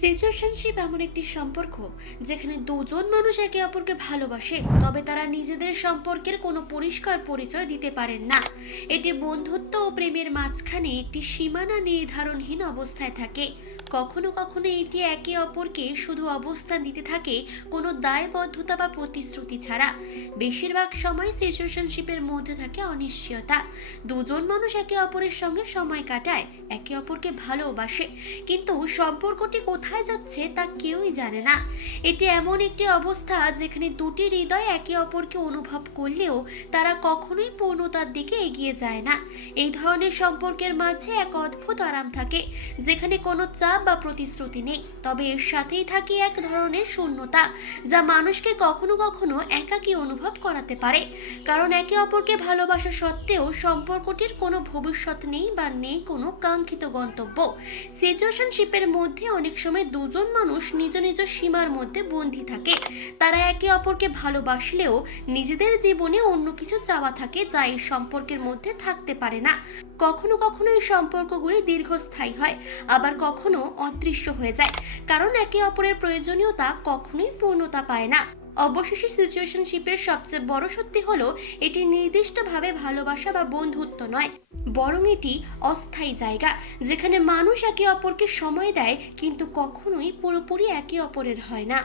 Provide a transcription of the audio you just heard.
Situationship এমন একটি সম্পর্ক যেখানে দুজন মানুষ একে অপরকে ভালোবাসে, তবে তারা নিজেদের সম্পর্কের কোনো পরিষ্কার পরিচয় দিতে পারেন না। এটি বন্ধুত্ব ও প্রেমের মাঝখানে একটি সীমানা নির্ধারণহীন অবস্থায় থাকে। কখনো কখনো এটি একে অপরকে শুধু অবস্থান দিতে থাকে, কোনো দায়বদ্ধতা বা প্রতিশ্রুতি ছাড়া। বেশিরভাগ সময় সিচুয়েশনশিপের মধ্যে থাকে অনিশ্চয়তা। দুজন মানুষ একে অপরের সঙ্গে সময় কাটায়, একে অপরকে ভালোবাসে, কিন্তু সম্পর্কটি কোথায় যাচ্ছে তা কেউই জানে না। এটি এমন একটি অবস্থা যেখানে দুটি হৃদয় একে অপরকে অনুভব করলেও তারা কখনোই পূর্ণতার দিকে এগিয়ে যায় না। এই ধরনের সম্পর্কের মাঝে এক অদ্ভুত আরাম থাকে, যেখানে কোনো চাপ বা প্রতিশ্রুতি নেই, তবে এর সাথেই থাকে এক ধরনের শূন্যতা, যা মানুষকে কখনো কখনো একাকী অনুভব করাতে পারে। কারণ একে অপরকে ভালোবাসা সত্ত্বেও সম্পর্কটির কোনো ভবিষ্যৎ নেই বা নেই কোনো কাঙ্ক্ষিত গন্তব্য। সিচুয়েশনশিপের মধ্যে অনেক সময় দুজন মানুষ নিজ নিজ সীমার মধ্যে বন্দী থাকে। তারা একে অপরকে ভালোবাসলেও নিজেদের জীবনে অন্য কিছু চাওয়া থাকে, যা এই সম্পর্কের মধ্যে থাকতে পারে না। কখনো কখনো এই সম্পর্কগুলি দীর্ঘস্থায়ী হয়, আবার কখনো অদৃশ্য হয়ে যায়, কারণ একে অপরের প্রয়োজনীয়তা কখনোই পূর্ণতা পায় না। অবশেষে সিচুয়েশনশিপের সবচেয়ে বড় সত্যি হলো, এটি নির্দিষ্টভাবে ভালোবাসা বা বন্ধুত্ব নয়, বরং এটি অস্থায়ী জায়গা, যেখানে মানুষ একে অপরকে সময় দেয় কিন্তু কখনোই পুরোপুরি একে অপরের হয় না।